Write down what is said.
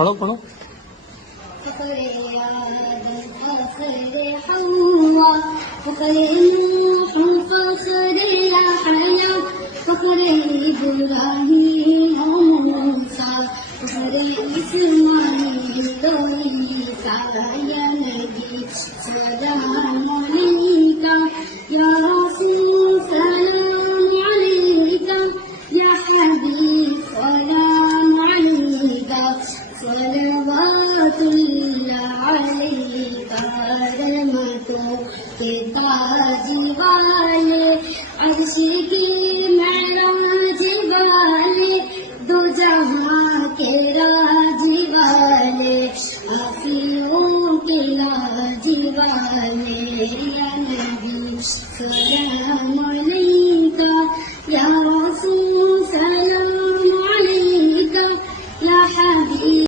पढ़ो पढ़ो। फखरे आदम फखरे हवा फखरे नूह फखरे यहया फखरे इब्राहीम मूसा फखरे इस्माईल ईसा या नबी सलाम अलैका या रसूल सलाम अलैका या हबीब सलाम अलैका सलवातुल्लाह अलैका रहमतों के ताज वाले अर्श की